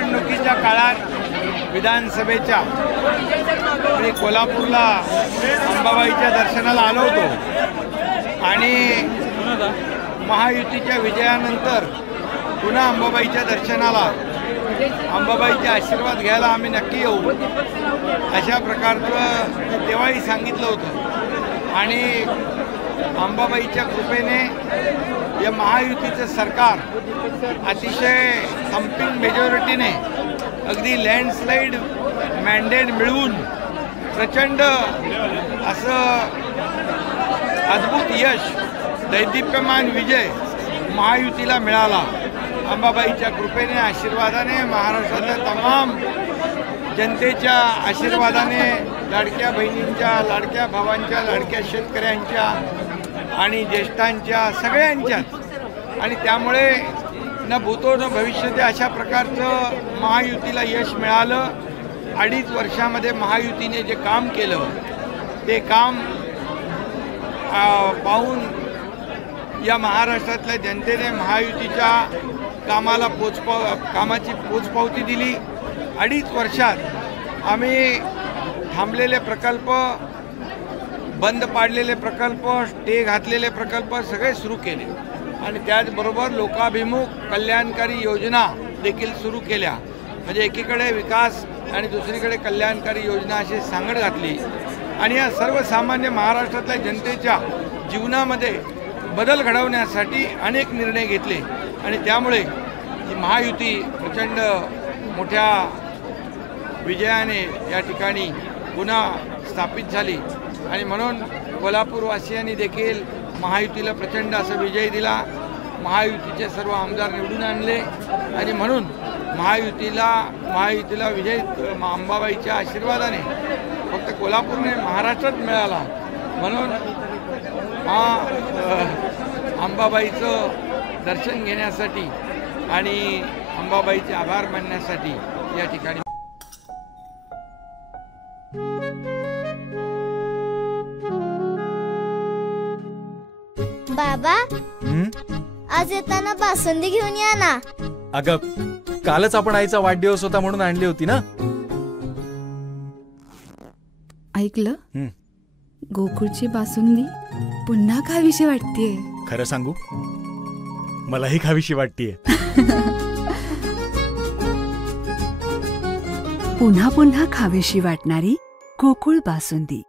निवडणुकीच्या काळात विधानसभेच्या मी कोल्हापूरला अंबाबाईच्या दर्शनाला आलो होतो आणि महायुतीच्या विजयानंतर पुन्हा अंबाबाईच्या दर्शनाला अंबाबाईचे आशीर्वाद घ्यायला आम्ही नक्की येऊ अशा प्रकारचं तेव्हाही सांगितलं होतं। आणि अंबाबाईच्या कृपेने या महायुतीचं सरकार अतिशय थंपिंग मेजॉरिटीने अगदी लँडस्लाईड मॅन्डेट मिळवून प्रचंड असं अद्भुत यश दैदिप्यमान विजय महायुतीला मिळाला। अंबाबाईच्या कृपेने आशीर्वादाने महाराष्ट्राच्या तमाम जनतेच्या आशीर्वादाने लाडक्या बहिणींच्या लाडक्या भावांच्या लाडक्या शेतकऱ्यांच्या आणि ज्येष्ठांच्या सगळ्यांच्याच आणि त्यामुळे न भूतो न भविष्यते अशा प्रकारचं महायुतीला यश मिळालं। 2.5 वर्षामध्ये महायुतीने जे काम केलं ते काम पाहून या महाराष्ट्रातल्या जनतेने महायुतीच्या कामाला कामाची पोचपावती दिली। 2.5 वर्षात आम्ही थांबलेले प्रकल्प, बंद पाडलेले प्रकल्प, स्टे घातलेले प्रकल्प सगळे सुरू केले आणि त्याचबरोबर लोकाभिमुख कल्याणकारी योजना देखील सुरू केल्या। म्हणजे एकीकडे विकास आणि दुसरीकडे कल्याणकारी योजना अशी सांगड घातली आणि या सर्वसामान्य महाराष्ट्रातल्या जनतेच्या जीवनामध्ये बदल घडवण्यासाठी अनेक निर्णय घेतले आणि त्यामुळे ही महायुती प्रचंड मोठ्या विजयाने या ठिकाणी पुन्हा स्थापित झाली आणि म्हणून कोल्हापूरवासियांनी देखील महायुतीला प्रचंड असा विजय दिला। महायुतीचे सर्व आमदार निवडून आणले आणि म्हणून महायुतीला विजय अंबाबाईच्या आशीर्वादाने फक्त कोल्हापूरने महाराष्ट्रात मिळाला। म्हणून अंबाबाईचं दर्शन घेण्यासाठी आणि अंबाबाईचे आभार मानण्यासाठी या ठिकाणी बाबा आज येताना बासुंदी घेऊन या ना। अगं कालच आपण आईचा वाढदिवस होता म्हणून आणली होती ना। ऐकलं, गोकुळची बासुंदी पुन्हा खावीशी वाटतेय। खरं सांगू, मलाही खावीशी वाटतेय। पुन्हा पुन्हा खावीशी वाटणारी गोकुळ बासुंदी।